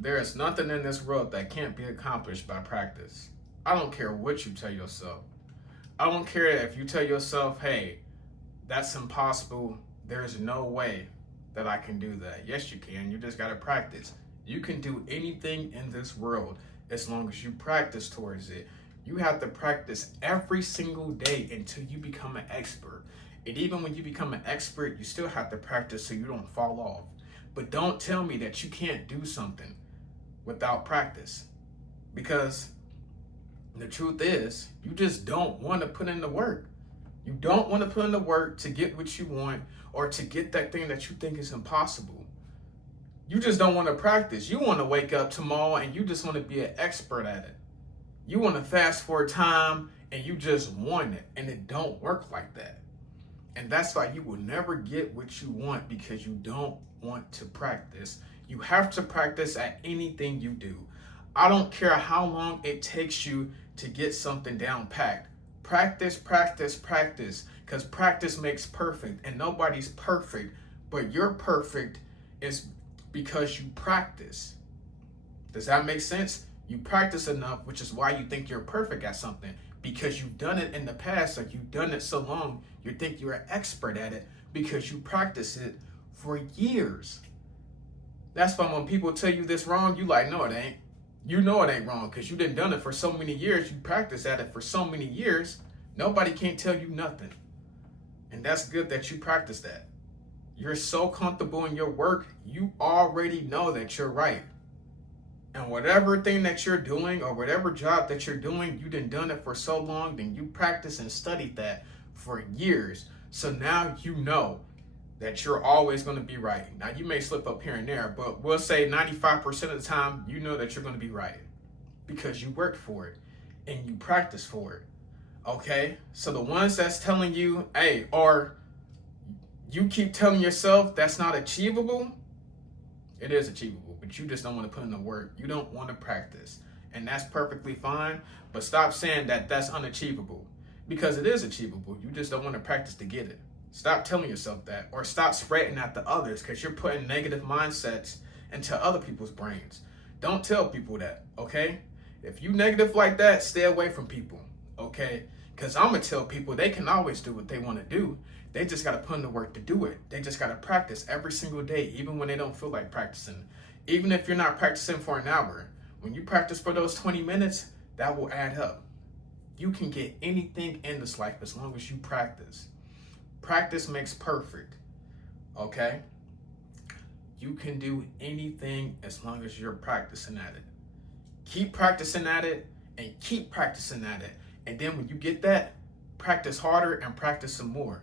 There is nothing in this world that can't be accomplished by practice. I don't care what you tell yourself. I don't care if you tell yourself, hey, that's impossible. There's no way that I can do that. Yes, you can. You just got to practice. You can do anything in this world as long as you practice towards it. You have to practice every single day until you become an expert. And even when you become an expert, you still have to practice so you don't fall off. But don't tell me that you can't do something without practice. Because the truth is, you just don't want to put in the work. You don't want to put in the work to get what you want or to get that thing that you think is impossible. You just don't want to practice. You want to wake up tomorrow and you just want to be an expert at it. You want to fast forward time and you just want it, and it don't work like that. And that's why you will never get what you want, because you don't want to practice. You have to practice at anything you do. I don't care how long it takes you to get something down packed. Practice, practice, practice, because practice makes perfect, and nobody's perfect, but you're perfect is because you practice. Does that make sense? You practice enough, which is why you think you're perfect at something, because you've done it in the past, or you've done it so long, you think you're an expert at it because you practice it for years. That's why when people tell you this wrong, you like, no, it ain't. You know it ain't wrong because you done it for so many years. You practice at it for so many years. Nobody can't tell you nothing. And that's good that you practice that. You're so comfortable in your work, you already know that you're right. And whatever thing that you're doing or whatever job that you're doing, you done it for so long, then you practice and studied that for years. So now you know that you're always going to be right. Now you may slip up here and there, but we'll say 95% of the time, you know that you're going to be right because you worked for it and you practice for it. Okay? So the ones that's telling you, hey, or you keep telling yourself that's not achievable, it is achievable, but you just don't want to put in the work. You don't want to practice, and that's perfectly fine, but stop saying that that's unachievable, because it is achievable. You just don't want to practice to get it. Stop telling yourself that, or stop spreading that to others, because you're putting negative mindsets into other people's brains. Don't tell people that, okay? If you negative like that, stay away from people, okay? Because I'm going to tell people they can always do what they want to do. They just got to put in the work to do it. They just got to practice every single day, even when they don't feel like practicing. Even if you're not practicing for an hour, when you practice for those 20 minutes, that will add up. You can get anything in this life as long as you practice. Practice makes perfect, okay? You can do anything as long as you're practicing at it. Keep practicing at it and keep practicing at it. And then when you get that, practice harder and practice some more.